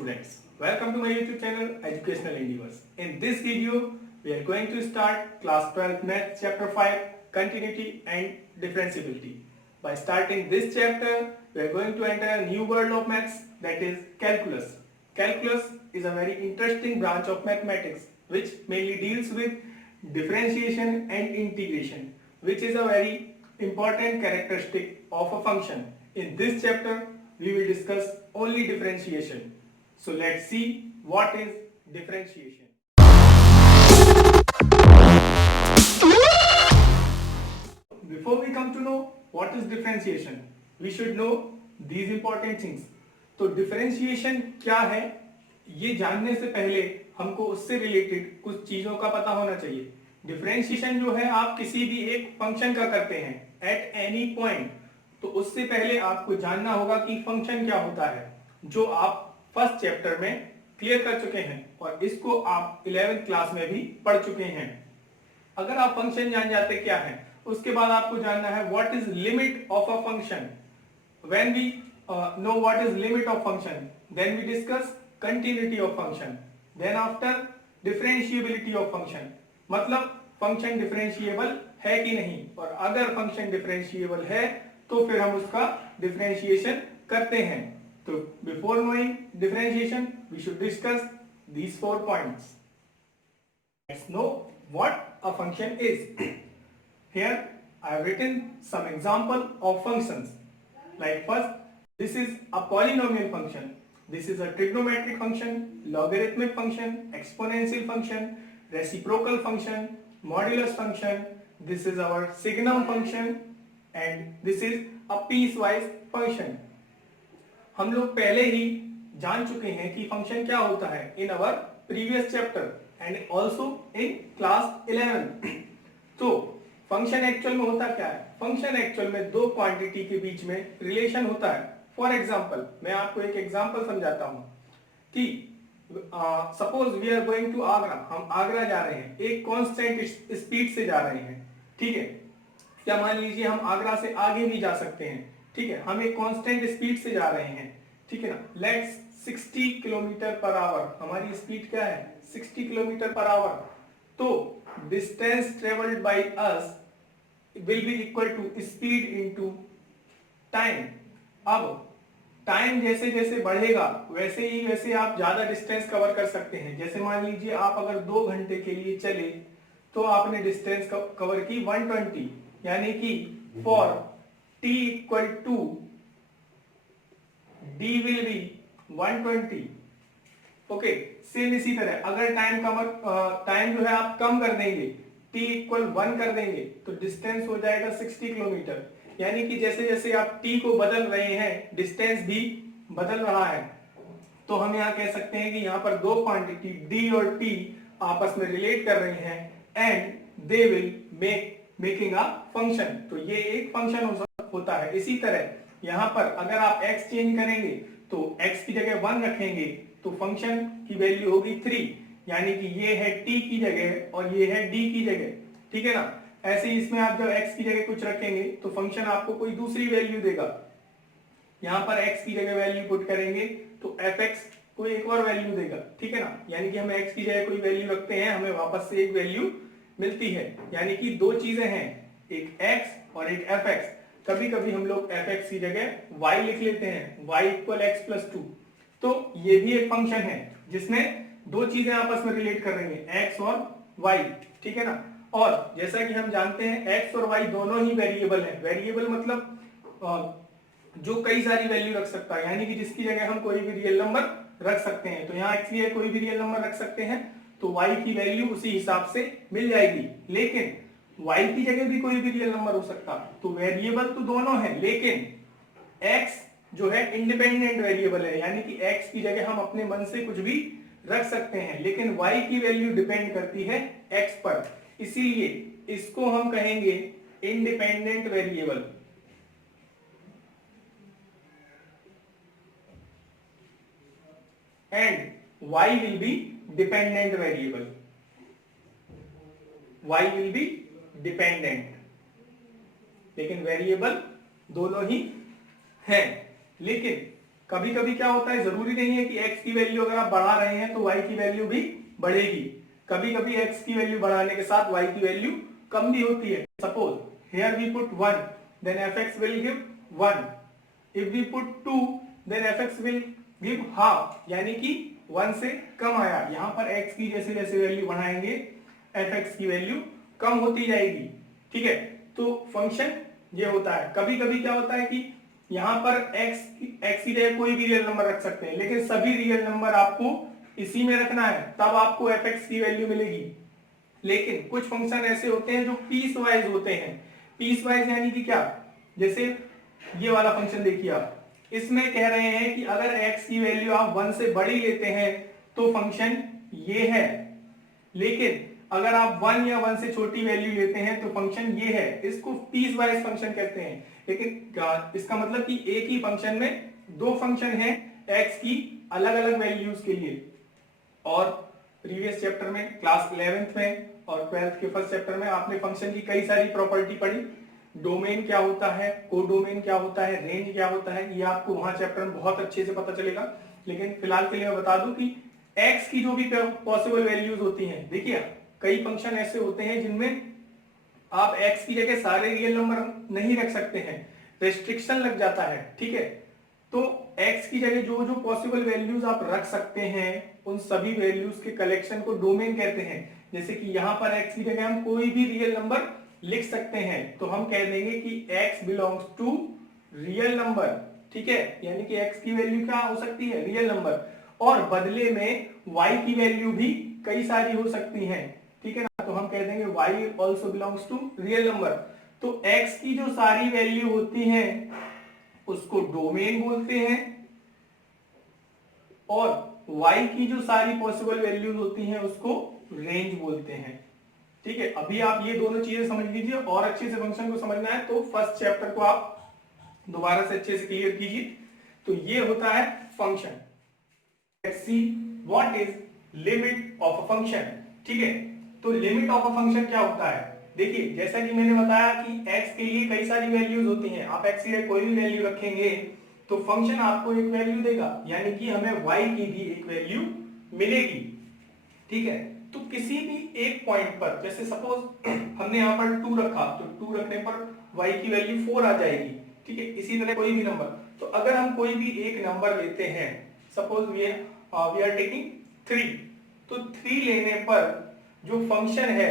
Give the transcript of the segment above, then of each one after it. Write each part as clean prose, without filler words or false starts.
students, welcome to my YouTube channel Educational Endeavors. In this video, we are going to start class 12 Math chapter 5 Continuity and Differentiability. By starting this chapter, we are going to enter a new world of maths, that is calculus. Calculus is a very interesting branch of mathematics which mainly deals with differentiation and integration, which is a very important characteristic of a function. In this chapter, we will discuss only differentiation. So let's see what is differentiation. Before we come to know what is differentiation, we should know these important things. तो differentiation क्या है, ये जानने से पहले हमको उससे related कुछ चीजों का पता होना चाहिए. डिफरेंशिएशन जो है आप किसी भी एक फंक्शन का करते हैं एट एनी पॉइंट, तो उससे पहले आपको जानना होगा कि फंक्शन क्या होता है, जो आप फर्स्ट चैप्टर में क्लियर कर चुके हैं और इसको आप 11th क्लास में भी पढ़ चुके हैं. अगर आप फंक्शन जान जाते क्या है, उसके बाद आपको जानना है what is limit of a function. When we know what is limit of function, then we discuss continuity of function, then after differentiability of function, मतलब फंक्शन डिफरेंशिएबल है कि नहीं, और अगर फंक्शन डिफरेंशिएबल है तो फिर हम उसका डिफरेंशिएशन करते हैं. तो before knowing differentiation we should discuss these 4 points. Let's know what a function is. Here I have written some example of functions. Like first, this is a polynomial function, this is a trigonometric function, logarithmic function, exponential function, reciprocal function, modulus function, this is our signum function, and this is a piecewise function. हम लोग पहले ही जान चुके हैं कि function क्या होता है in our previous chapter and also in class 11. तो फंक्शन एक्चुअल में होता क्या है, फंक्शन एक्चुअल में दो क्वांटिटी के बीच में रिलेशन होता है. फॉर एग्जांपल, मैं आपको एक एग्जांपल समझाता हूं कि suppose we are going to Agra, हम आगरा जा रहे हैं, एक कांस्टेंट स्पीड से जा रहे हैं, ठीक है. या मान लीजिए हम आगरा से आगे भी जा सकते हैं, ठीक है, हम एक कांस्टेंट स्पीड से जा रहे हैं, ठीक है ना. लेट्स 60 किलोमीटर पर आवर, हमारी स्पीड क्या है 60 किलोमीटर पर आवर. तो distance travelled by us will be equal to speed into time. अब टाइम जैसे जैसे बढ़ेगा वैसे ही वैसे आप ज्यादा डिस्टेंस कवर कर सकते हैं. जैसे मान लीजिए आप अगर 2 घंटे के लिए चले तो आपने डिस्टेंस कवर की 120, यानी कि for t equal to d will be 120. Okay, same इसी तरह अगर टाइम जो है आप कम कर देंगे, t इक्वल 1 कर देंगे, तो डिस्टेंस हो जाएगा 60 किलोमीटर. यानी कि जैसे जैसे आप t को बदल रहे हैं डिस्टेंस भी बदल रहा है. तो हम यहाँ कह सकते हैं कि यहाँ पर दो क्वांटिटी d और t आपस में रिलेट कर रहे हैं and they will making a function. तो ये एक फंक्शन होता है. इसी तरह यहाँ पर अगर आप x चेंज करेंगे तो x की जगह 1 रखेंगे तो फंक्शन की वैल्यू होगी 3, यानी कि ये है t की जगह और ये है d की जगह, ठीक है ना. ऐसे ही इसमें आप जब x की जगह कुछ रखेंगे तो फंक्शन आपको कोई दूसरी वैल्यू देगा. यहाँ पर x की जगह वैल्यू पुट करेंगे तो fx कोई एक और वैल्यू देगा, ठीक है ना. यानी कि हम x की जगह कोई वैल्यू रखते हैं, हमें वापस से एक वैल्यू मिलती है. यानी कि दो चीजें हैं, एक x और एक fx. कभी कभी हम लोग fx की जगह y लिख लेते हैं, y इक्वल x प्लस 2. तो ये भी एक फंक्शन है जिसमें दो चीजें आपस में रिलेट कर रही हैं, x और y, ठीक है ना. और जैसा कि हम जानते हैं x और y दोनों ही वेरिएबल हैं. वेरिएबल मतलब जो कई सारी वैल्यू रख सकता है, यानी कि जिसकी जगह हम कोई भी रियल नंबर रख सकते हैं. तो यहाँ x की जगह कोई भी रियल नंबर रख सकते हैं तो y की वैल्यू उसी हिसाब से मिल जाएगी. लेकिन y की जगह भी कोई भी रियल नंबर हो सकता. तो वेरिएबल तो दोनों है, लेकिन x जो है इंडिपेंडेंट वेरिएबल है, यानी कि x की जगह हम अपने मन से कुछ भी रख सकते हैं, लेकिन y की वैल्यू डिपेंड करती है x पर. इसीलिए इसको हम कहेंगे independent variable. And y will be dependent variable. y will be dependent, लेकिन वेरिएबल दोनों ही हैं. लेकिन कभी कभी क्या होता है, जरूरी नहीं है कि x की वैल्यू अगर आप बढ़ा रहे हैं तो y की वैल्यू भी बढ़ेगी। कभी कभी x की वैल्यू बढ़ाने के साथ y की वैल्यू कम भी होती है। Suppose here we put 1 then fx will give 1, if we put 2 then fx will give half, यानी कि 1 से कम आया। यहाँ पर x की जैसे जैसे वैल्यू बढ़ाएंगे fx की वैल्यू कम होती जाएगी। ठीक है, तो फंक्शन ये होता है। कभी कभी क्या होता है कि यहाँ पर x की जगह कोई भी रियल नंबर रख सकते हैं, लेकिन सभी रियल नंबर आपको इसी में रखना है, तब आपको fx की वैल्यू मिलेगी। लेकिन कुछ फंक्शन ऐसे होते हैं जो पीस वाइज होते हैं। पीस वाइज यानी कि क्या, जैसे ये वाला फंक्शन देखिए आप, इसमें कह रहे हैं कि अगर x की वैल्यू आप 1 से बड़ी लेते हैं तो फंक्शन ये है, लेकिन अगर आप 1 या 1 से छोटी वैल्यू लेते हैं तो फंक्शन ये है। इसको पीस वाइज फंक्शन कहते हैं। लेकिन इसका मतलब कि एक ही फंक्शन में दो फंक्शन हैं x की अलग अलग वैल्यूज के लिए। और प्रीवियस चैप्टर में क्लास 11th में और 12th के फर्स्ट चैप्टर में आपने फंक्शन की कई सारी प्रॉपर्टी पढ़ी। डोमेन क्या होता है, कोडोमेन क्या होता है, रेंज क्या होता है, ये आपको वहां चैप्टर में बहुत अच्छे से पता चलेगा। लेकिन फिलहाल के लिए मैं बता दूं कि x की जो भी पॉसिबल वैल्यूज होती हैं, देखिए कई फंक्शन ऐसे होते हैं जिनमें आप x की जगह सारे रियल नंबर नहीं रख सकते हैं, रेस्ट्रिक्शन लग जाता है। ठीक है, तो x की जगह जो जो पॉसिबल वैल्यूज आप रख सकते हैं उन सभी वैल्यूज के कलेक्शन को डोमेन कहते हैं। जैसे कि यहाँ पर x की जगह हम कोई भी रियल नंबर लिख सकते हैं, तो हम कह देंगे कि x belongs to real number. ठीक है, यानी कि x की वैल्यू क्या हो सकती है, रियल नंबर, और बदले में y की वैल्यू भी कई सारी हो सकती हैं। ठीक है ना, तो हम कह देंगे y also belongs to real number. तो x की जो सारी वैल्यू होती हैं उसको डोमेन बोलते हैं, और y की जो सारी पॉसिबल वैल्यूज होती हैं उसको रेंज बोलते हैं। ठीक है, अभी आप ये दोनों चीजें समझ लीजिए, और अच्छे से फंक्शन को समझना है तो फर्स्ट चैप्टर को आप दोबारा से अच्छे से क्लियर कीजिए। तो ये होता है function. Let's see what is limit of a function. ठीक है, तो लिमिट ऑफ अ फंक्शन क्या होता है, देखिए जैसा कि मैंने बताया कि x के लिए कई सारी वैल्यूज होती हैं। आप x के लिए कोई भी वैल्यू रखेंगे तो फंक्शन आपको एक वैल्यू देगा, यानी कि हमें y की भी एक वैल्यू मिलेगी। ठीक है, तो किसी भी एक पॉइंट पर, जैसे सपोज हमने यहाँ पर 2 रखा, तो 2 रखने पर y की वैल्यू 4 आ जाएगी। ठीक है, इसी तरह कोई भी नंबर, तो अगर हम कोई भी एक नंबर लेते हैं, सपोज वी आर टेकिंग 3, तो 3 लेने पर जो फंक्शन है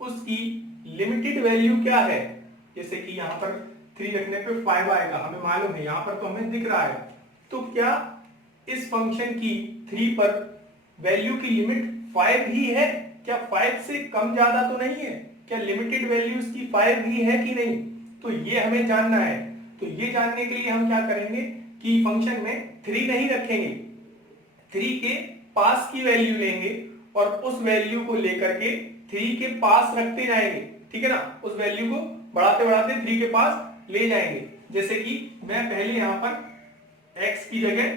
उसकी लिमिटेड वैल्यू क्या है। जैसे कि यहाँ पर 3 रखने पे 5 आएगा, हमें मालूम है, यहाँ पर तो हमें दिख रहा है। तो क्या इस फंक्शन की 3 पर वैल्यू की लिमिट 5 ही है, क्या 5 से कम ज्यादा तो नहीं है, क्या लिमिटेड वैल्यू इसकी 5 ही है कि नहीं, तो ये हमें जानना है। तो ये जानने के लिए हम क्या करेंगे कि फंक्शन में 3 नहीं रखेंगे, 3 के पास की वैल्यू लेंगे और उस वैल्यू को लेकर के 3 के पास रखते जाएंगे। ठीक है ना, उस वैल्यू को बढ़ाते बढ़ाते 3 के पास ले जाएंगे। जैसे कि मैं पहले यहां पर x की जगह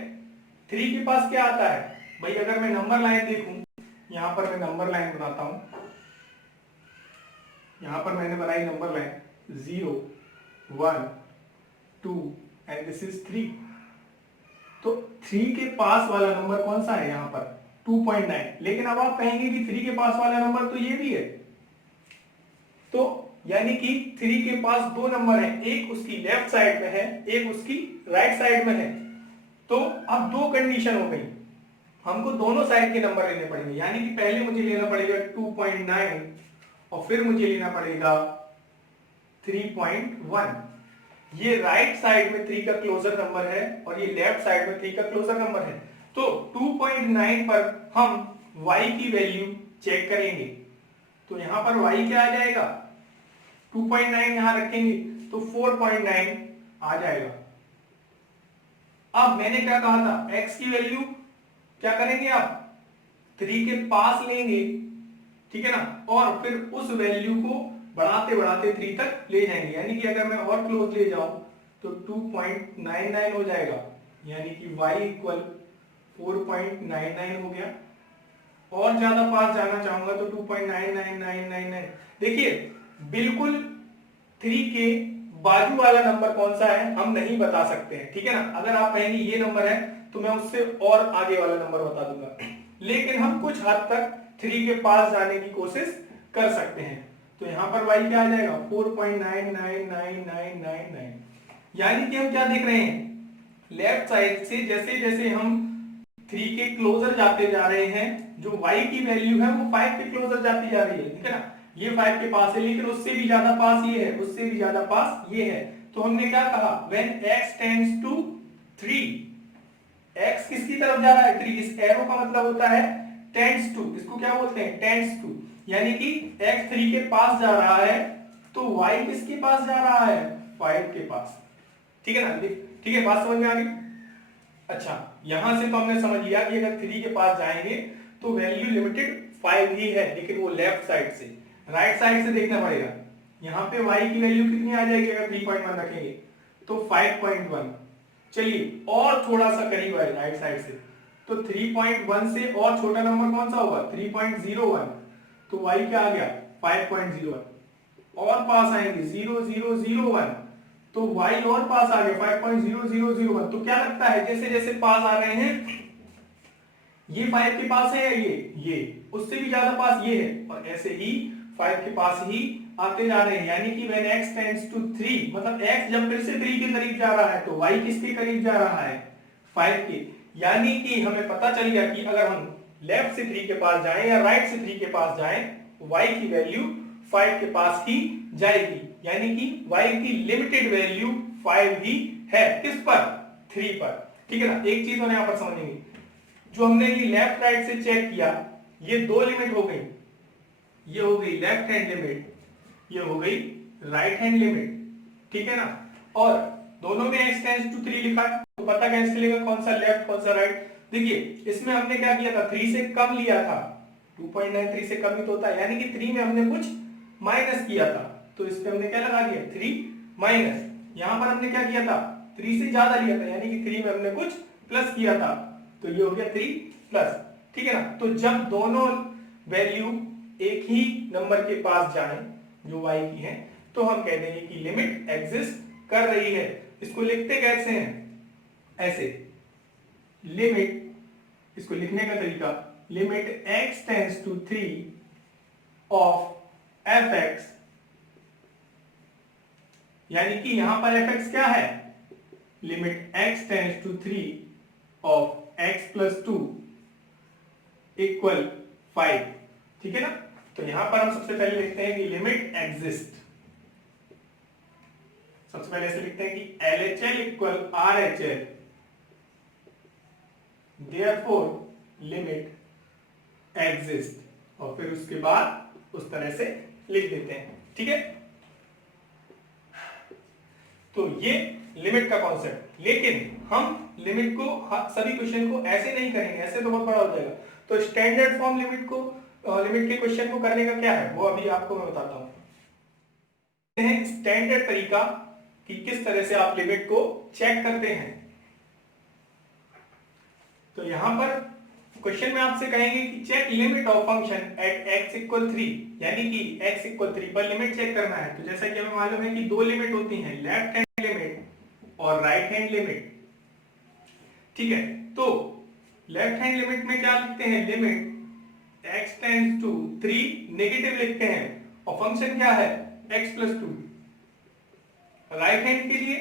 3 के पास क्या आता है भाई, अगर मैं नंबर लाइन देखूं, यहां पर मैं नंबर लाइन बनाता हूं, यहां पर मैंने बनाई number line 0 1 2 and this is 3। तो 3 के पास वाला नंबर कौन सा है, यहां पर 2.9। लेकिन अब आप कहेंगे कि 3 के पास वाला नंबर तो ये भी है, तो यानी कि 3 के पास दो नंबर है, एक उसकी लेफ्ट साइड में है, एक उसकी राइट साइड में है। तो अब दो कंडीशन हो गई, हमको दोनों साइड के नंबर लेने पड़ेंगे। यानी कि पहले मुझे लेना पड़ेगा 2.9 और फिर मुझे लेना पड़ेगा 3.1। ये राइट साइड में 3 का क्लोजर नंबर है और ये लेफ्ट साइड में 3 का क्लोजर नंबर है। तो 2.9 पर हम y की वैल्यू चेक करेंगे, तो यहां पर y क्या आ जाएगा, 2.9 यहां रखेंगे तो 4.9 आ जाएगा। अब मैंने क्या कहा था, x की वैल्यू क्या करेंगे आप 3 के पास लेंगे, ठीक है ना, और फिर उस वैल्यू को बढ़ाते बढ़ाते 3 तक ले जाएंगे। यानी कि अगर मैं और क्लोज ले जाऊं तो 2.99 हो जाएगा, यानी कि y इक्वल 4.99 हो गया। और ज्यादा पास जाना चाहूंगा तो 2.99999। देखिए बिल्कुल 3 के बाजू वाला नंबर कौन सा है हम नहीं बता सकते हैं, ठीक है ना। अगर आप कहेंगे ये नंबर है तो मैं उससे और आगे वाला नंबर बता दूंगा, लेकिन हम कुछ हद तक 3 के पास जाने की कोशिश कर सकते हैं। तो यहां पर y क्या आ जाएगा 4.999999, यानी कि हम क्या देख रहे हैं, लेफ्ट साइड से जैसे जैसे हम 3 के क्लोजर जाते जा रहे हैं, जो y की वैल्यू है वो 5 के क्लोजर जाती जा रही है, ठीक है ना। ये 5 के पास है, लेकिन उससे भी ज्यादा पास ये है, उससे भी ज्यादा पास ये है। तो हमने क्या कहा, when x tends to 3, x किसकी तरफ जा रहा है 3, इस एरो का मतलब होता है tends to, इसको क्या बोलते हैं tends to, यानी कि x 3 के पास जा रहा है तो y किसके पास जा रहा है 5 के पास, ठीक है ना। ठीक है, बात समझ में आ गई। अच्छा, यहां से तो हमने समझ लिया कि अगर 3 के पास जाएंगे तो वैल्यू लिमिटेड 5 ही है, लेकिन वो लेफ्ट साइड से, राइट साइड से देखना पड़ेगा। यहाँ पे y की वैल्यू कितनी आ जाएगी अगर 3.1 रखेंगे तो 5.1। चलिए और थोड़ा सा करीब है राइट साइड से, तो 3.1 से और छोटा नंबर कौन सा होगा 3.01, तो y क्या आ गया 5.01। और पास आएंगे 0001, तो y और पास आ गया 5.0001। तो क्या लगता है जैसे जैसे पास आ रहे हैं, ये 5 के पास है या ये उससे भी ज्यादा पास ये है, और ऐसे ही 5 के पास ही आते जा रहे हैं। यानी कि when x tends to 3, मतलब x जब फिर से 3 के करीब जा रहा है तो y किसके करीब जा रहा है 5 के। यानी कि हमें पता चल गया कि अगर हम लेफ्ट से 3 के पास जाएं या राइट से 3 के पास जाएं, y की वैल्यू 5 के पास ही जाएगी, यानी कि y की लिमिटेड वैल्यू 5 ही है, किस पर 3 पर, ठीक है ना। एक चीज हम यहां पर समझेंगे, जो हमने ये लेफ्ट राइट से चेक किया, ये दो लिमिट हो गई, ये हो गई लेफ्ट हैंड लिमिट, ये हो गई राइट हैंड लिमिट, ठीक है ना। और दोनों में x टेंड्स टू 3 लिखा है, तो पता कैसे चलेगा कौन सा लेफ्ट कौन सा राइट। देखिए इसमें हमने क्या किया था, 3 से कम लिया था, 2.93 से कम ही तो होता है, यानी कि 3 में हमने कुछ माइनस किया था, तो इस पे हमने क्या लगा दिया 3 माइनस। यहां पर हमने क्या किया था 3 से ज्यादा लिया था, यानी कि 3 में हमने कुछ प्लस किया था, तो ये हो गया 3 प्लस, ठीक है ना। तो जब दोनों वैल्यू एक ही नंबर के पास जाएं जो y की है, तो हम कह देंगे कि लिमिट एग्जिस्ट कर रही है। इसको लिखते कैसे हैं, ऐसे लिमिट, इसको लिखने का तरीका, limit x tends to 3 of fx, यानी कि यहां पर fx क्या है, limit x tends to 3 of x plus 2 equal 5, ठीक है ना। तो यहां पर हम सबसे पहले लिखते हैं कि लिमिट एग्जिस्ट, सबसे पहले ऐसे लिखते हैं कि LHL equal RHL, therefore limit exist, और फिर उसके बाद उस तरह से लिख देते हैं, ठीक है। तो ये लिमिट का कॉन्सेप्ट, लेकिन हम लिमिट को सभी क्वेश्चन को ऐसे नहीं करेंगे, ऐसे तो बहुत बड़ा हो जाएगा। तो स्टैंडर्ड फॉर्म लिमिट को, लिमिट के क्वेश्चन को करने का क्या है वो अभी आपको मैं बताता हूं। स्टैंडर्ड तरीका कि किस तरह से आप लिमिट को चेक करते हैं। तो यहां पर क्वेश्चन में आपसे कहेंगे कि check limit of function at x equal 3, यानी कि x इक्वल 3 पर लिमिट चेक करना है। तो जैसा कि हमें मालूम है कि दो लिमिट होती हैं, लेफ्ट हैंड लिमिट और राइट हैंड लिमिट, ठीक है। तो लेफ्ट हैंड लिमिट में क्या लिखते हैं, limit x tends to 3 negative लिखते हैं, और फंक्शन क्या है x प्लस 2। राइट हैंड के लिए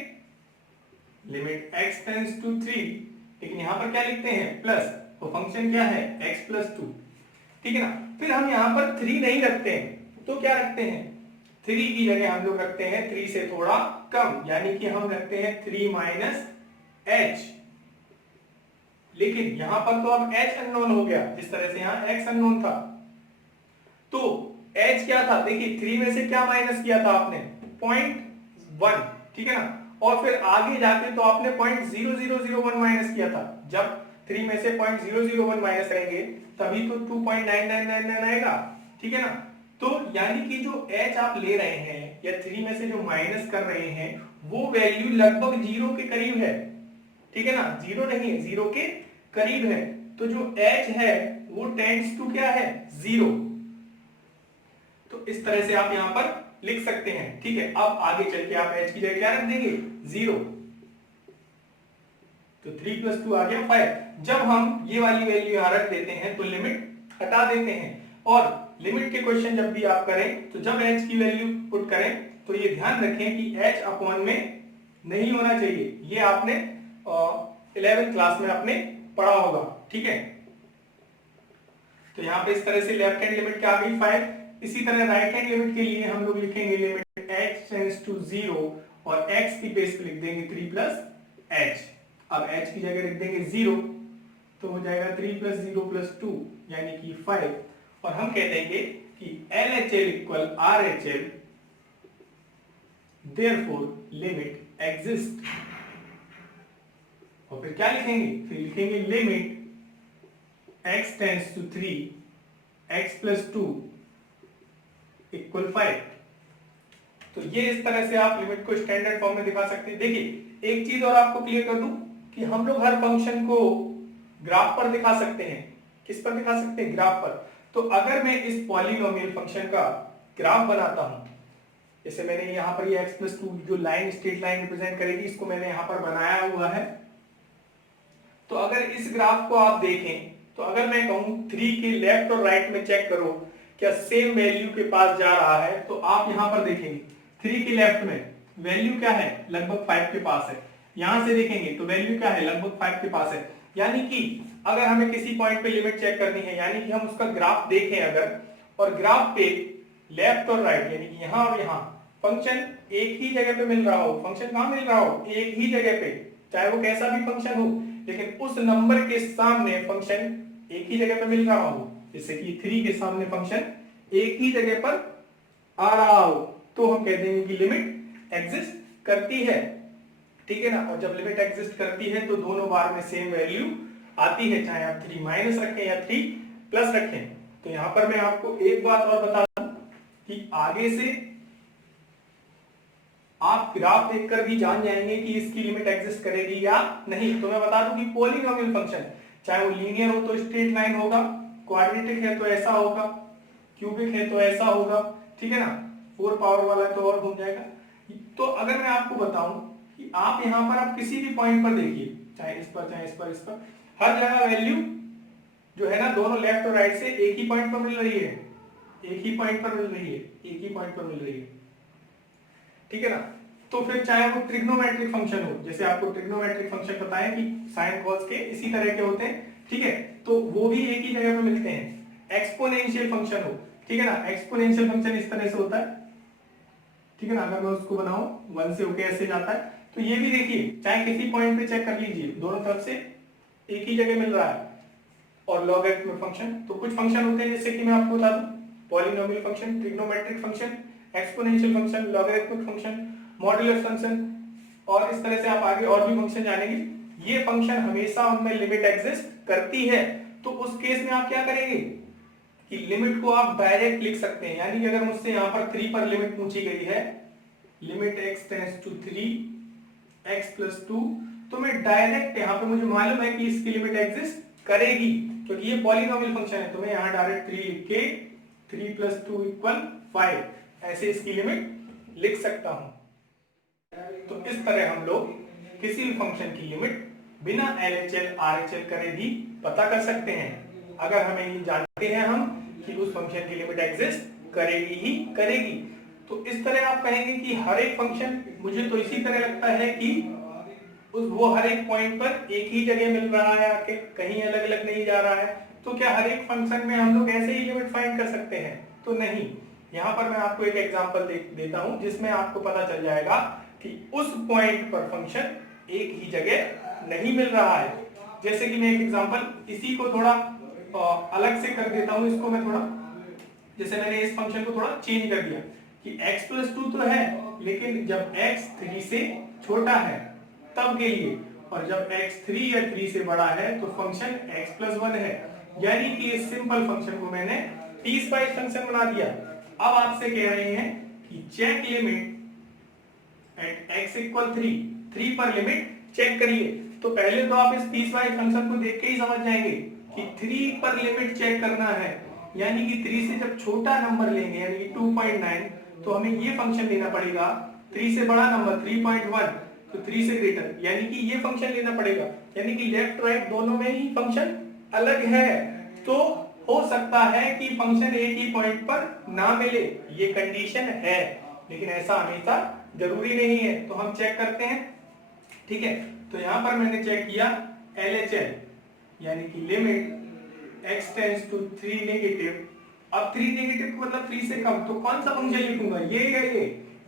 लिमिट x टेंड्स टू 3, लेकिन यहां पर क्या लिखते हैं प्लस, तो फंक्शन क्या है x प्लस 2, ठीक है ना। फिर हम यहां पर 3 नहीं रखते हैं, तो क्या रखते हैं, 3 की जगह हम लोग रखते हैं 3 से थोड़ा कम, यानी कि हम रखते हैं 3 माइनस h। लेकिन यहां पर तो अब h अननोन हो गया, जिस तरह से यहां x अननोन था, तो h क्या था, देखिए 3 में से क्या माइनस किया था आपने 0.1, ठीक है ना। और फिर आगे जाके तो आपने 0.0001 माइनस किया था, जब 3 में से 0.001 माइनस करेंगे तभी तो 2.9999 आएगा, ठीक है ना। तो यानी कि जो h आप ले रहे हैं या 3 में से जो माइनस कर रहे हैं वो वैल्यू लगभग 0 के करीब है, ठीक है ना, 0 नहीं है, 0 के करीब है। तो जो h है वो टेंड्स टू क्या है 0। तो इस तरह से आप यहां पर लिख सकते हैं। ठीक है, अब आगे चल के आप h की जगह क्या रख देंगे 0, तो 3 + 2 आ गया 5। जब हम ये वाली वैल्यू यहां रख देते हैं तो लिमिट हटा देते हैं। और लिमिट के क्वेश्चन जब भी आप करें तो जब h की वैल्यू पुट करें तो ये ध्यान रखें कि h अपॉन में नहीं होना चाहिए। ये आपने 11th क्लास में आपने पढ़ा होगा। ठीक है, तो यहाँ पे इस तरह से लेफ्ट हैंड लिमिट क्या आ गई 5। इसी तरह राइट हैंड लिमिट के लिए हम लोग लिखेंगे लिमिट h टेंड्स टू 0 और x की बेस पे लिख देंगे 3 + h। अब h की जगह रख देंगे 0 तो हो जाएगा 3 + 0 + 2 यानी कि 5। और हम कह देंगे कि LHL = RHL, therefore limit exist। और फिर क्या लिखेंगे, फिर लिखेंगे limit x tends to 3 x + 2 = 5। तो ये इस तरह से आप लिमिट को स्टैंडर्ड फॉर्म में दिखा सकते हैं। देखिए एक चीज और आपको क्लियर कर दूं कि हम लोग हर फंक्शन को ग्राफ पर दिखा सकते हैं। किस पर दिखा सकते हैं, ग्राफ पर। तो अगर मैं इस पॉलिनोमियल फंक्शन का ग्राफ बनाता हूं, जैसे मैंने यहाँ पर ये x + 2 जो लाइन स्ट्रेट लाइन रिप्रेजेंट करेगी इसको मैंने यहाँ पर बनाया हुआ है। तो अगर इस ग्राफ को आप देखें तो अगर मैं कहूं 3 के लेफ्ट और राइट में चेक करो क्या सेम वैल्यू के पास जा रहा है, तो आप यहां पर देखेंगे 3 के लेफ्ट में वैल्यू क्या है, लगभग 5 के पास है। यहां से देखेंगे तो वैल्यू क्या है, लगभग 5 के पास है। यानी कि अगर हमें किसी पॉइंट पे लिमिट चेक करनी है, यानी कि हम उसका ग्राफ देखें अगर, और ग्राफ पे लेफ्ट और राइट यानी कि यहां और यहां फंक्शन एक ही जगह पे मिल रहा हो, फंक्शन कहां मिल रहा हो, एक ही जगह पे, चाहे वो कैसा भी फंक्शन हो, लेकिन उस नंबर के सामने फंक्शन एक ही जगह पे मिल रहा हो, जैसे कि 3 के सामने फंक्शन एक ही जगह पर आ रहा हो, तो हम कह देंगे कि लिमिट एग्जिस्ट करती है। ठीक है ना। और जब लिमिट एग्जिस्ट करती है तो दोनों बार में सेम वैल्यू आती है, चाहे आप 3 - रखें या 3 + रखें। तो यहां पर मैं आपको एक बात और बता दूं कि आगे से आप ग्राफ देखकर भी जान जाएंगे कि इसकी लिमिट एग्जिस्ट करेगी या नहीं। तो मैं बता दूं कि पॉलिनोमियल फंक्शन चाहे वो लीनियर हो तो स्ट्रेट लाइन होगा, क्वाड्रेटिक है तो ऐसा होगा, क्यूबिक है तो ऐसा होगा। ठीक है ना, 4 पावर वाला तो और घूम जाएगा। तो अगर मैं आपको बताऊं कि आप यहां पर आप किसी भी पॉइंट पर देखिए, चाहे इस पर चाहे इस पर इस पर, हर जगह वैल्यू जो है ना दोनों लेफ्ट और राइट से एक ही पॉइंट पर मिल रही है, एक ही पॉइंट पर मिल रही है, एक ही पॉइंट पर मिल रही है। ठीक है ना। तो फिर चाहे वो ट्रिग्नोमेट्रिक फंक्शन हो, जैसे आपको ट्रिग्नोमेट्रिक फंक्शन पता है कि साइन कॉस के इसी तरह के होते हैं। ठीक है, तो वो भी एक ही जगह पे मिलते हैं। एक्सपोनेंशियल फंक्शन हो, ठीक है ना, एक्सपोनेंशियल फंक्शन इस तरह से होता है। ठीक है ना, अगर मैं उसको बनाऊं 1 से होके ऐसे जाता है, तो ये भी देखिए चाहे किसी पॉइंट पे चेक कर लीजिए, दोनों तरफ से एक ही जगह मिल रहा है। और लॉगरिथमिक फंक्शन, तो कुछ फंक्शन होते हैं जैसे कि मैं आपको बता दूं, polynomial function, trigonometric function, exponential function, logarithmic function, modulus function, और इस तरह से आप आगे और भी फंक्शन जानेंगे। ये फंक्शन हमेशा उनमें लिमिट एग्जिस्ट करती है। तो उस केस में आप क्या करेंगे कि लिमिट को आप डायरेक्ट लिख सकते हैं। यानी कि अगर मुझसे यहाँ पर 3 पर लिमिट पूछी गई है, limit x tends to 3 x + 2, तो मैं डायरेक्ट यहाँ पे मुझे मालूम है कि इसकी लिमिट एग्जिस्ट करेगी क्योंकि ये पॉलिनोमियल फंक्शन है, तो मैं यहाँ डायरेक्ट 3 लिख के 3 + 2 = 5 ऐसे इसकी लिमिट लिख सकता हूं। तो इस तरह हम लोग किसी भी फंक्शन की लिमिट बिना LHL RHL करे भी पता कर सकते हैं, अगर हमें ये जानते हैं हम कि उस फंक्शन की लिमिट एग्जिस्ट करेगी ही करेगी। तो इस तरह आप कहेंगे कि हर एक फंक्शन, मुझे तो इसी तरह लगता है कि वो हर एक पॉइंट पर एक ही जगह मिल रहा है आके, कहीं अलग अलग नहीं जा रहा है। तो क्या हर एक फंक्शन में हम लोग ऐसे ही लिमिट फाइंड कर सकते हैं? तो नहीं। यहाँ पर मैं आपको एक एग्जांपल देता हूं जिसमें आपको पता चल जाएगा कि उस पॉइंट पर फंक्शन एक ही जगह नहीं मिल रहा है। जैसे कि मैं एक एग्जांपल इसी को थोड़ा अलग से कर देता हूं, इसको मैं थोड़ा, जैसे मैंने इस फंक्शन को थोड़ा चेंज कर दिया कि x + 2 तो है, लेकिन जब x 3 से छोटा है तब के लिए, और जब x 3 या 3 से बड़ा है तो फंक्शन x + 1 है। यानी कि इस सिंपल फंक्शन को मैंने पीस वाइज फंक्शन बना दिया। अब आपसे कह रहे हैं कि चेक लिमिट एट x = 3 पर लिमिट चेक करिए। तो पहले तो आप इस पीस वाइज फंक्शन को देख के ही समझ जाएंगे कि 3 पर लिमिट चेक करना है, यानी कि 3 से जब छोटा नंबर लेंगे यानी कि 2.9, तो हमें ये फंक्शन लेना पड़ेगा 3 से बड़ा नंबर 3.1, तो 3 से ग्रेटर, यानी कि ये फंक्शन लेना पड़ेगा, यानी कि लेफ्ट राइट दोनों में ही फंक्शन अलग है। तो हो सकता है कि फंक्शन एक ही पॉइंट पर ना मिले, ये कंडीशन है, लेकिन ऐसा हमेशा जरूरी नहीं है। तो हम चेक करते हैं, ठीक है। तो यहां पर मैंने चेक किया LHL, यानी कि limit x tends to 3 negative. अब 3 नेगेटिव मतलब 3 से कम, तो कौन सा फंक्शन लिखूंगा, ये या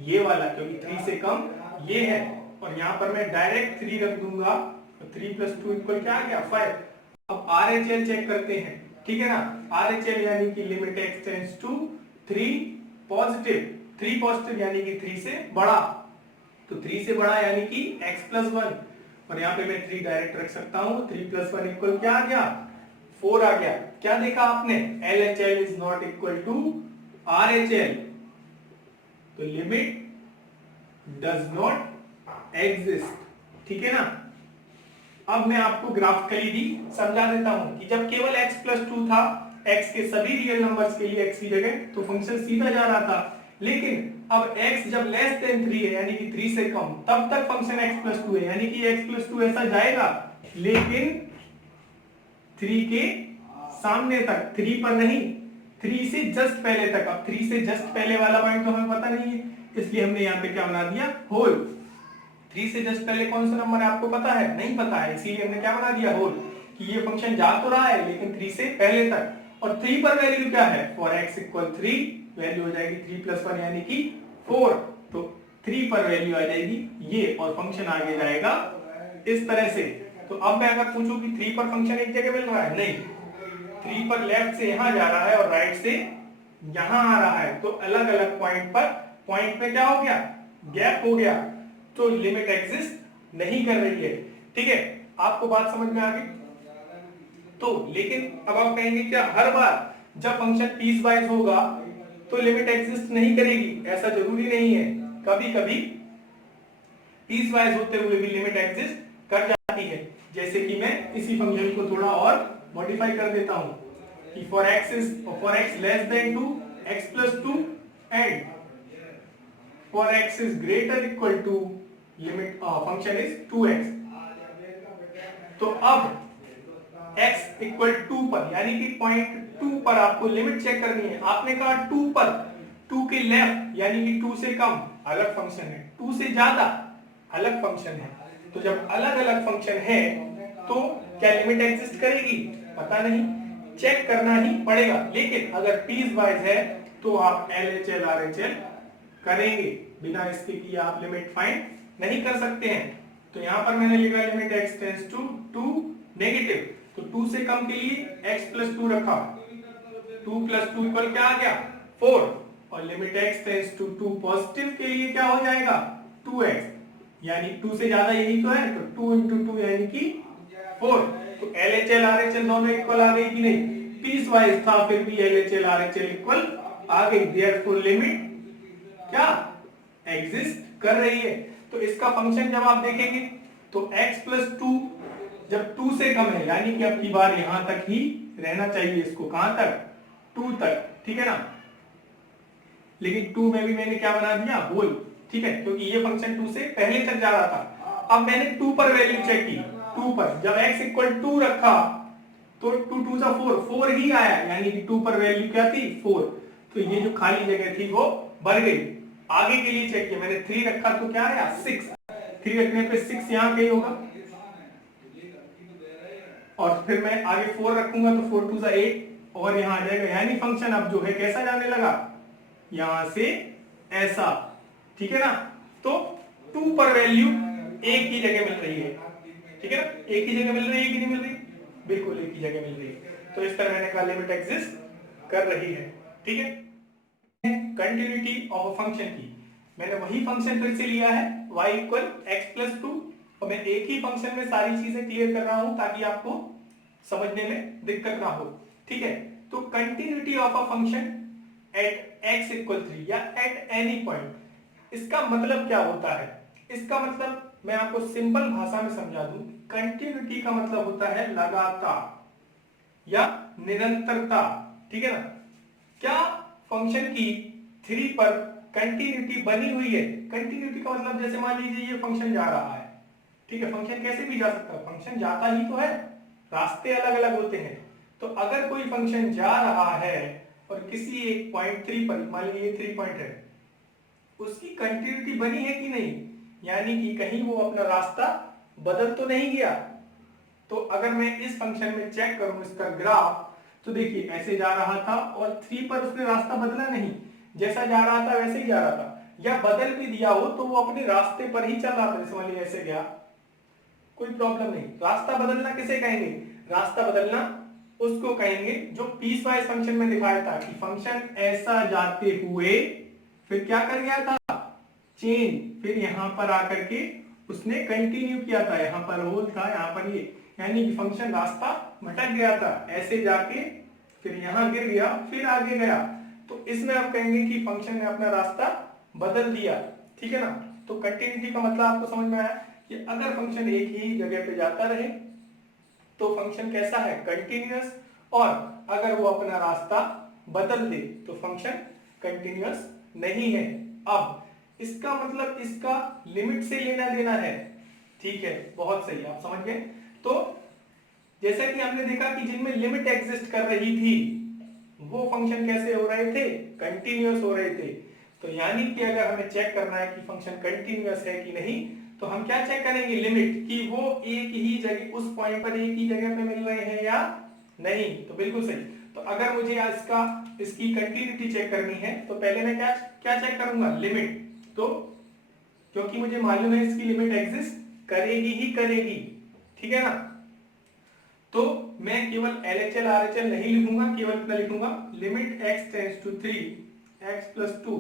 ये वाला, क्योंकि 3 से कम ये है। और यहाँ पर मैं डायरेक्ट 3 रख दूंगा, तो 3 + 2 इक्वल क्या आ गया 5। अब RHL चेक करते हैं, ठीक है ना। RHL यानी कि limit x tends to 3 positive, 3 positive यानी कि 3 से बड़ा, तो 3 से बड़ा यानी कि x + 1, और यहाँ पे मैं 3 डायरेक्ट रख सकता हूँ। 3 + 1 इक्वल क्या आ गया 4 आ गया। क्या देखा आपने, LHL is not equal to RHL, तो लिमिट डज नॉट एग्जिस्ट, ठीक है ना। अब मैं आपको ग्राफिकली भी समझा देता हूं कि जब केवल x + 2 था, x के सभी रियल नंबर्स के लिए x की जगह, तो फंक्शन सीधा जा रहा था। लेकिन अब x जब लेस देन 3 है, यानी कि 3 से कम, तब तक फंक्शन x + 2 है, यानी कि x + 2 ऐसा जाएगा, लेकिन 3 के सामने तक, 3 पर नहीं, 3 से जस्ट पहले तक। अब 3 से जस्ट पहले वाला पॉइंट तो हमें पता नहीं है, इसलिए हमने यहाँ पे क्या बना दिया, होल। 3 से जस्ट पहले कौन सा नंबर है आपको पता है, नहीं पता है, इसीलिए हमने क्या बना दिया, होल, कि ये फंक्शन जा तो रहा है लेकिन 3 से पहले तक। और 3 पर वैल्यू क्या है, फॉर x = 3, वैल्यू हो जाएगी 3 + 1 यानी कि 4, तो 3 पर वैल्यू आ जाएगी ये, और फंक्शन आगे जाएगा इस तरह से। तो अब मैं अगर पूछूं कि 3 पर फंक्शन एक जगह मिल रहा है, नहीं, 3 पर लेफ्ट से यहां जा रहा है और राइट से यहां आ रहा है, तो अलग अलग पॉइंट पर, पॉइंट में क्या हो गया, गैप हो गया, तो लिमिट एग्जिस्ट नहीं कर रही है, ठीक है। आपको बात समझ में आ गई। तो लेकिन अब आप कहेंगे क्या हर बार जब फंक्शन पीस वाइज होगा तो लिमिट एग्जिस्ट नहीं करेगी, ऐसा जरूरी नहीं है। कभी कभी पीस वाइज होते हुए भी लिमिट एग्जिस्ट कर जाती है। जैसे कि मैं इसी फंक्शन को थोड़ा और मॉडिफाई कर देता हूं कि for x less than 2, x + 2 and for x is greater equal to limit function is 2x। तो अब x = 2 पर, यानी कि पॉइंट 2 पर आपको लिमिट चेक करनी है। आपने कहा 2 पर, 2 के लेफ्ट यानी कि 2 से कम अलग फंक्शन है, 2 से ज्यादा अलग फंक्शन है। तो जब अलग अलग फंक्शन है तो क्या लिमिट एग्जिस्ट करेगी, पता नहीं, चेक करना ही पड़ेगा। लेकिन अगर पीस वाइज है तो आप LHL RHL करेंगे, बिना इसके कि आप लिमिट फाइंड नहीं कर सकते हैं। तो यहां पर मैंने लिखा limit x tends to 2 negative, तो 2 से कम के लिए x + 2 रखा, 2 + 2 इक्वल क्या आ गया 4, और limit x tends to 2 positive के लिए क्या हो जाएगा 2x, यानी 2 से ज्यादा यही तो है, तो 2 × 2 यानी कि 4। तो LHL RHL दोनों इक्वल आ गई कि नहीं, पीस वाइज था फिर भी LHL RHL इक्वल आ गई, देयरफॉर लिमिट क्या एग्जिस्ट कर रही है। तो इसका फंक्शन जब आप देखेंगे तो x + 2 जब 2 से कम है, यानी कि अब की बार यहां तक ही रहना चाहिए, इसको कहां तक 2 तक, ठीक है ना। लेकिन 2 में भी मैंने क्या बना दिया, होल, ठीक है, क्योंकि ये फंक्शन 2 से पहले तक जा रहा था। अब मैंने 2 पर वैल्यू चेक की, 2 पर जब x = 2 रखा तो 2 × 2 = 4 ही आया, यानी कि 2 पर वैल्यू क्या थी 4, तो ये जो खाली जगह थी वो भर गई। आगे के लिए चेक किया मैंने, 3 रखा तो क्या आया 6, 3 रखने पे 6 यहां कहीं होगा, और फिर मैं आगे 4 रखूंगा तो 4 × 2 = 8 और यहां आ जाएगा, यानी फंक्शन अब जो है कैसा जाने लगा, यहां से ऐसा, ठीक है ना। तो 2 पर वैल्यू एक ही जगह मिल रही है, ठीक है ना, एक ही जगह मिल रही है कि नहीं मिल रही, बिल्कुल एक ही जगह मिल रही है। तो इस तरह मैंने कहा लिमिट एग्जिस्ट कर रही है, ठीक है। कंटिन्यूटी ऑफ अ फंक्शन की, मैंने वही फंक्शन फिर से लिया है y = x + 2, और मैं एक ही फंक्शन में सारी चीजें क्लियर कर रहा हूं ताकि आपको समझने में दिक्कत ना हो, ठीक है। तो continuity of a function at x = 3 या एट एनी पॉइंट, इसका मतलब क्या होता है, इसका मतलब मैं आपको सिंपल भाषा में समझा दूं। कंटिन्यूटी का मतलब होता है लगातार या निरंतरता, ठीक है ना। क्या फंक्शन की 3 पर कंटिन्यूटी बनी हुई है। कंटिन्यूटी का मतलब जैसे मान लीजिए ये फंक्शन जा रहा है, ठीक है, फंक्शन कैसे भी जा सकता है, फंक्शन जाता ही तो है, रास्ते अलग अलग होते हैं। तो अगर कोई फंक्शन जा रहा है और किसी एक पॉइंट 3 पर, मान लीजिए ये 3 पॉइंट है, उसकी कंटिन्यूटी बनी है कि नहीं, यानी कि कहीं वो अपना रास्ता बदल तो नहीं गया। तो अगर मैं इस फंक्शन में चेक करूं इसका ग्राफ, तो देखिए ऐसे जा रहा था और 3 पर उसने रास्ता बदला नहीं, जैसा जा रहा था वैसे ही जा रहा था, या बदल भी दिया हो तो वो अपने रास्ते पर ही चल रहा था, जैसे मान लीजिए ऐसे गया, कोई प्रॉब्लम नहीं। रास्ता बदलना किसे कहेंगे, रास्ता बदलना उसको कहेंगे जो पीस वाइज फंक्शन में दिखाया था कि फंक्शन ऐसा जाते हुए फिर क्या कर गया था, चेंज, फिर यहां पर आकर के उसने कंटिन्यू किया था, यहां पर होल था, यहां पर ये, यानी कि फंक्शन रास्ता भटक गया था, ऐसे जाके फिर यहां गिर गया, फिर आगे गया। तो इसमें आप कहेंगे कि फंक्शन ने अपना रास्ता बदल दिया, ठीक है ना। तो कंटिन्यूटी का मतलब आपको समझ में आया कि अगर फंक्शन एक ही जगह पे जाता रहे तो फंक्शन कैसा है, कंटिन्यूअस, और अगर वो अपना रास्ता बदल दे तो फंक्शन कंटिन्यूअस नहीं है। अब इसका मतलब इसका लिमिट से लेना देना है, ठीक है, बहुत सही, आप समझ गए। तो जैसा कि हमने देखा कि जिनमें लिमिट एग्जिस्ट कर रही थी वो फंक्शन कैसे हो रहे थे, कंटिन्यूअस हो रहे थे। तो यानी कि अगर हमें चेक करना है कि फंक्शन कंटिन्यूअस है कि नहीं, तो हम क्या चेक करेंगे, लिमिट, कि वो एक ही जगह, उस पॉइंट पर एक ही जगह पे मिल रहे हैं या नहीं। तो बिल्कुल सही। तो अगर मुझे इसकी कंटिन्यूटी चेक करनी है तो पहले मैं क्या क्या चेक करूंगा, लिमिट। तो क्योंकि मुझे मालूम है इसकी लिमिट एग्जिस्ट करेगी ही करेगी, ठीक है ना। तो मैं केवल LHL RHL नहीं लिखूंगा, केवल इतना लिखूंगा, limit x tends to 3 x plus 2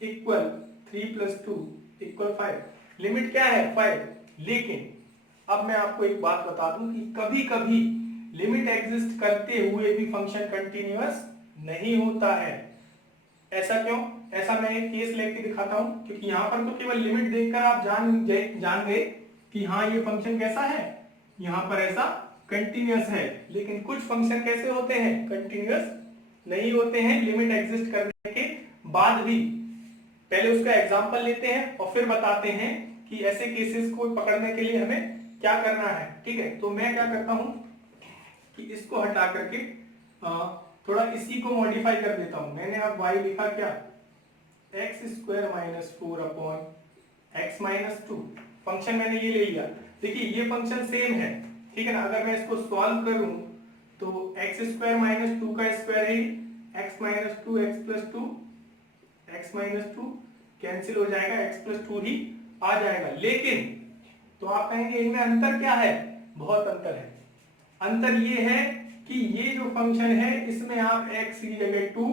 equal 3 plus 2 equal 5। Limit क्या है, 5। लेकिन अब मैं आपको एक बात बता दूं कि कभी कभी लिमिट एग्जिस्ट करते हुए भी फंक्शन कंटिन्यूअस नहीं होता है। ऐसा क्यों, ऐसा मैं एक केस लेके दिखाता हूं, क्योंकि यहां पर तो केवल लिमिट देखकर आप जान गए कि हाँ ये फंक्शन कैसा है, यहां पर ऐसा कंटिन्यूअस है। लेकिन कुछ फंक्शन कैसे होते हैं, कंटिन्यूअस नहीं होते हैं लिमिट एग्जिस्ट करने के बाद भी। पहले उसका एग्जांपल लेते हैं और फिर बताते हैं कि ऐसे केसेस को पकड़ने के लिए हमें क्या करना है, ठीक है। तो मैं क्या करता हूं कि इसको हटा करके थोड़ा इसी को मॉडिफाई कर देता हूं। मैंने अब y लिखा क्या, x square minus 4 upon x minus 2। Function मैंने ये ले लिया, देखिए ये फंक्शन सेम है, ठीक है ना। अगर मैं इसको सॉल्व करूं तो एक्स स्क्वायर माइनस 2 का स्क्वायर है x minus 2 x plus 2, x minus 2 cancel हो जाएगा, एक्स प्लस 2 ही आ जाएगा। लेकिन तो आप कहेंगे इनमें अंतर क्या है, बहुत अंतर है। अंतर ये है कि ये जो फंक्शन है इसमें आप x की जगह 2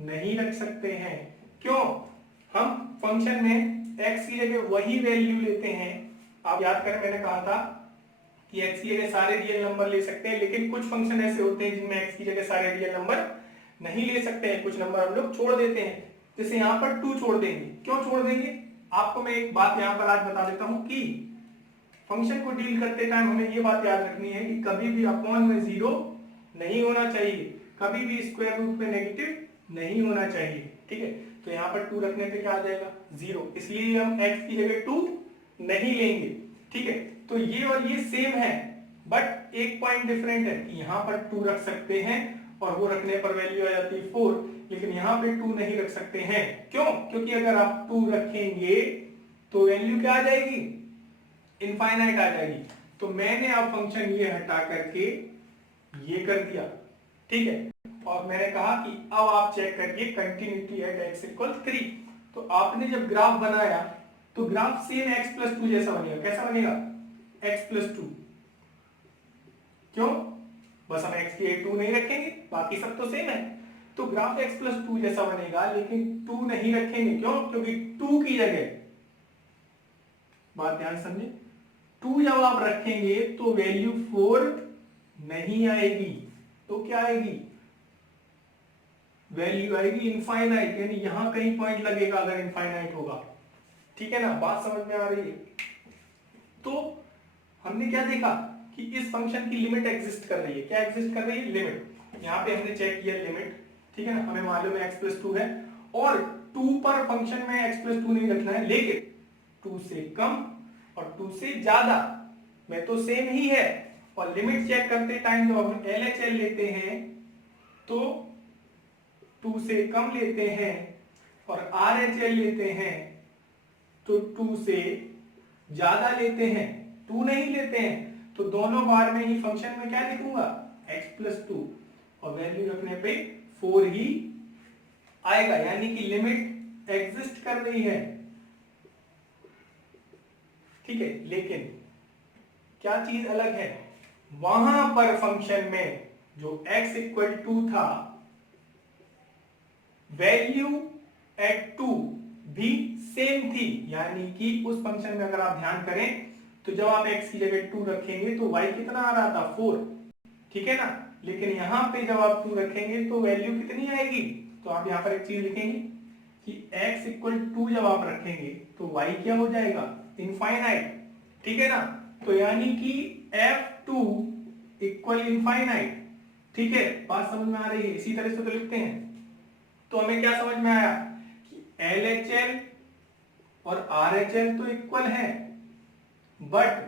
नहीं रख सकते हैं। क्यों, हम फंक्शन में x की जगह वही वैल्यू लेते हैं। आप याद करें मैंने कहा था कि x की जगह सारे रियल नंबर ले सकते हैं, लेकिन कुछ फंक्शन ऐसे होते हैं जिनमें x की जगह सारे रियल नंबर नहीं ले सकते हैं, कुछ नंबर हम लोग छोड़ देते हैं। जैसे यहाँ पर 2 छोड़ देंगे, क्यों छोड़ देंगे, आपको मैं एक बात यहाँ पर आज बता देता हूँ कि फंक्शन को डील करते टाइम हमें ये बात याद रखनी है कि कभी भी अपॉन में 0 नहीं होना चाहिए, कभी भी स्क्वायर रूट में नेगेटिव नहीं होना चाहिए, ठीक है। तो यहाँ पर 2 रखने पे क्या आ जाएगा, 0, इसलिए हम x की जगह 2 नहीं लेंगे, ठीक है। तो ये और ये सेम है, बट एक पॉइंट डिफरेंट है कि यहाँ पर 2 रख सकते हैं और वो रखने पर वैल्यू आ जाती है 4, लेकिन यहाँ पे 2 नहीं रख सकते हैं। क्यों, क्योंकि अगर आप 2 रखेंगे तो वैल्यू क्या आ जाएगी, इनफाइनाइट आ जाएगी। तो मैंने अब फंक्शन ये हटा करके ये कर दिया, ठीक है। और मैंने कहा कि अब आप चेक करिए कंटिन्यूटी एट x इक्वल 3। तो आपने जब ग्राफ बनाया तो ग्राफ सेम x प्लस 2 जैसा बनेगा। कैसा बनेगा, x प्लस 2। क्यों, बस हम x की 2 नहीं रखेंगे, बाकी सब तो सेम है। तो ग्राफ x प्लस 2 जैसा बनेगा, लेकिन 2 नहीं रखेंगे। क्यों, क्योंकि 2 की जगह, बात ध्यान समझे, 2 जब आप रखेंगे तो वैल्यू 4 नहीं आएगी, तो क्या आएगी, वैल्यू आएगी इनफाइनाइट, यानी यहां कहीं पॉइंट लगेगा अगर इनफाइनाइट होगा, ठीक है ना। बात समझ में आ रही है। तो हमने क्या देखा कि इस फंक्शन की लिमिट एग्जिस्ट कर रही है। क्या एग्जिस्ट कर रही है, लिमिट। यहां पे हमने चेक किया लिमिट, ठीक है ना, हमें मालूम है x प्लस 2 है और 2 पर फंक्शन में x प्लस 2 नहीं रखना है, लेकिन 2 से कम और 2 से ज्यादा में तो सेम ही है। और लिमिट चेक करते टाइम जब हम LHL लेते हैं तो 2 से कम लेते हैं और RHL लेते हैं तो 2 से ज्यादा लेते हैं, 2 नहीं लेते हैं। तो दोनों बार में ही फंक्शन में क्या लिखूंगा, x प्लस 2 और वैल्यू रखने पे 4 ही आएगा, यानी कि लिमिट एग्जिस्ट कर रही है। ठीक है, लेकिन क्या चीज अलग है, वहां पर फंक्शन में जो x इक्वल 2 था, वैल्यू एट 2 भी सेम थी। यानी कि उस फंक्शन में अगर आप ध्यान करें तो जब आप x की जगह 2 रखेंगे तो y कितना आ रहा था, 4, ठीक है ना। लेकिन यहां पे जब आप 2 रखेंगे तो वैल्यू कितनी आएगी, तो आप यहां पर एक चीज लिखेंगे कि x इक्वल 2 जब आप रखेंगे तो y क्या हो जाएगा, इनफाइनाइट, ठीक है ना। तो यानी कि f2 इक्वल इनफाइनाइट, ठीक है, बात समझ में आ रही है। इसी तरह से तो लिखते हैं। तो हमें क्या समझ में आया कि LHL और RHL तो इक्वल है, बट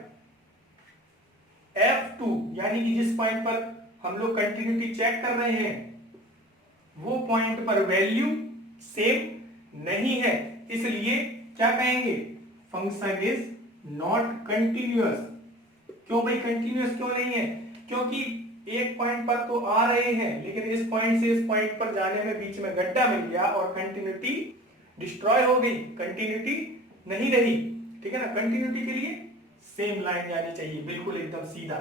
F2 यानी कि जिस पॉइंट पर हम लोग कंटिन्यूटी चेक कर रहे हैं वो पॉइंट पर वैल्यू सेम नहीं है, इसलिए क्या कहेंगे, फंक्शन इज नॉट कंटिन्यूअस। क्यों भाई कंटिन्यूअस क्यों नहीं है, क्योंकि एक पॉइंट पर तो आ रहे हैं, लेकिन इस पॉइंट से इस पॉइंट पर जाने में बीच में गड्ढा मिल गया और कंटिन्यूटी डिस्ट्रॉय हो गई, कंटिन्यूटी नहीं रही, ठीक है ना। कंटिन्यूटी के लिए सेम लाइन जानी चाहिए, बिल्कुल एकदम सीधा,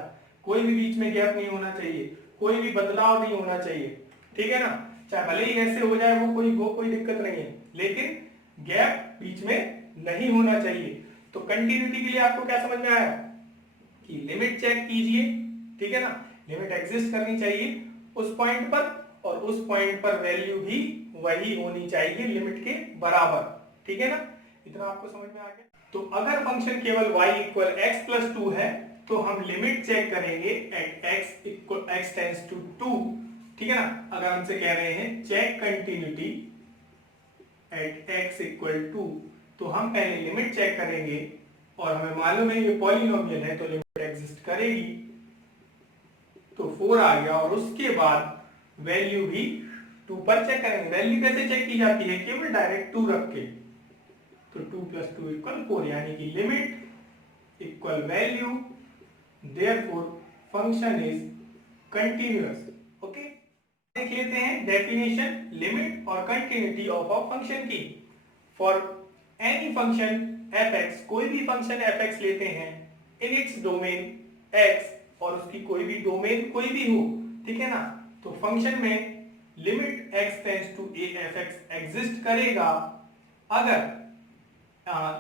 कोई भी बीच में गैप नहीं होना चाहिए, कोई भी बदलाव नहीं होना चाहिए, ठीक है ना। चाहे भले ही ऐसे हो जाए वो कोई दिक्कत नहीं है, लेकिन गैप बीच में नहीं होना चाहिए। तो कंटिन्यूटी के लिए आपको क्या समझ में आया कि लिमिट चेक कीजिए, ठीक है ना, लिमिट एग्जिस्ट करनी चाहिए उस पॉइंट पर और उस पॉइंट पर वैल्यू भी वही होनी चाहिए लिमिट के बराबर, ठीक है ना। इतना आपको समझ में आ गया। तो अगर फंक्शन केवल y इक्वल x प्लस 2 है तो हम लिमिट चेक करेंगे at x equal x tends to 2, ठीक है ना। अगर हमसे कह रहे हैं check continuity at x equal 2 तो हम पहले लिमिट चेक करेंगे और हमें मालूम है ये पॉलिनोमियल है तो लिमिट एग्जिस्ट करेगी, तो 4 आ गया और उसके बाद वैल्यू भी 2 पर चेक करेंगे। वैल्यू कैसे चेक की जाती है, केवल डायरेक्ट 2 रख के, तो 2 प्लस 2 इक्वल 4, यानी कि limit equal value, therefore function is continuous. Okay, देख लेते हैं डेफिनेशन लिमिट और कंटिन्यूटी ऑफ अ फंक्शन की। फॉर एनी फंक्शन fx, कोई भी फंक्शन fx लेते हैं इन इट्स डोमेन x और उसकी कोई भी डोमेन कोई भी हो, ठीक है ना, तो फंक्शन में limit x tends to a fx exist करेगा अगर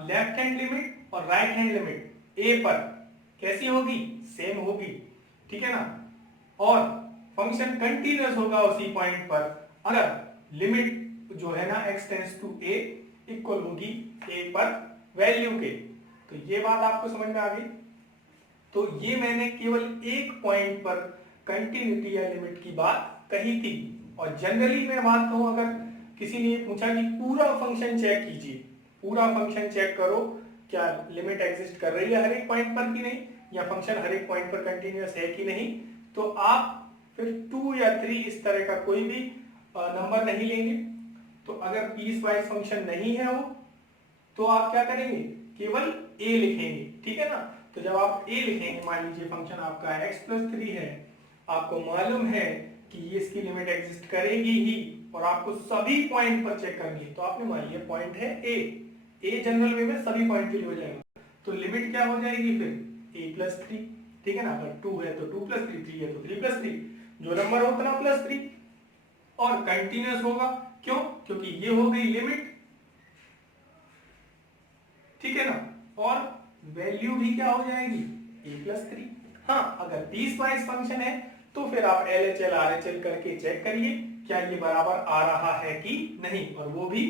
लेफ्ट हैंड लिमिट और राइट हैंड लिमिट a पर कैसी होगी, सेम होगी, ठीक है ना। और फंक्शन कंटिन्यूअस होगा उसी पॉइंट पर अगर लिमिट जो है ना x tends to a equal होगी a पर वैल्यू के। तो ये बात आपको समझ में आ गई। तो ये मैंने केवल एक पॉइंट पर कंटिन्यूटी या लिमिट की बात कही थी, और जनरली मैं बात कहूं, अगर किसी ने पूछा कि पूरा फंक्शन चेक कीजिए, पूरा फंक्शन चेक करो क्या लिमिट एग्जिस्ट कर रही है हर एक पॉइंट पर कि नहीं, या फंक्शन हर एक पॉइंट पर कंटिन्यूअस है कि नहीं, तो आप फिर 2 या 3 इस तरह का कोई भी नंबर नहीं लेंगे। तो अगर पीस वाइज फंक्शन नहीं है वो, तो आप क्या करेंगे, केवल a लिखेंगे, ठीक है ना। तो जब आप a लिखेंगे, मान लीजिए फंक्शन आपका x प्लस 3 है, आपको मालूम है कि ये इसकी लिमिट एग्जिस्ट करेगी ही और आपको सभी पॉइंट पर चेक करनी है, तो आपने मान लिया पॉइंट है a जनरल वे में सभी पॉइंट के लिए हो जाएगा, तो लिमिट क्या हो जाएगी फिर a प्लस 3, ठीक है ना। अगर 2 है तो 2 प्लस 3, 3 है तो 3 प्लस 3, जो नंबर हो उतना प्लस 3, और कंटिन्यूअस होगा, क्यों, क्योंकि ये हो गई लिमिट, ठीक है ना, और वैल्यू भी क्या हो जाएगी a प्लस 3। हाँ, अगर पीस वाइज फंक्शन है तो फिर आप LHL RHL करके चेक करिए क्या ये बराबर आ रहा है कि नहीं, और वो भी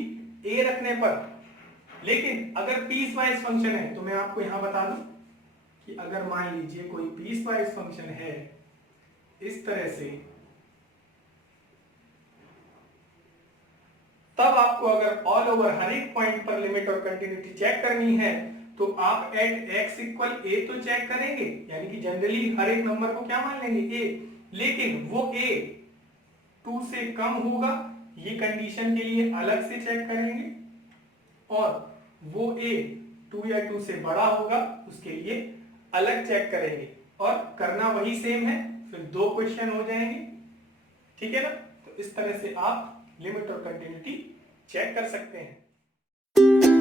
a रखने पर। लेकिन अगर पीस वाइज फंक्शन है तो मैं आपको यहां बता दूं कि अगर मान लीजिए कोई पीस वाइज फंक्शन है इस तरह से, तब आपको अगर ऑल ओवर हर एक पॉइंट पर लिमिट और कंटिन्यूटी चेक करनी है तो आप एट x इक्वल a तो चेक करेंगे, यानी कि जनरली हर एक नंबर को क्या मान लेंगे a, लेकिन वो a 2 से कम होगा ये कंडीशन के लिए अलग से चेक करेंगे, और वो a 2 या 2 से बड़ा होगा उसके लिए अलग चेक करेंगे, और करना वही सेम है, फिर 2 क्वेश्चन हो जाएंगे। ठीक है ना? तो इस तरह से आप लिमिट और कंटिन्यूटी चेक कर सकते हैं।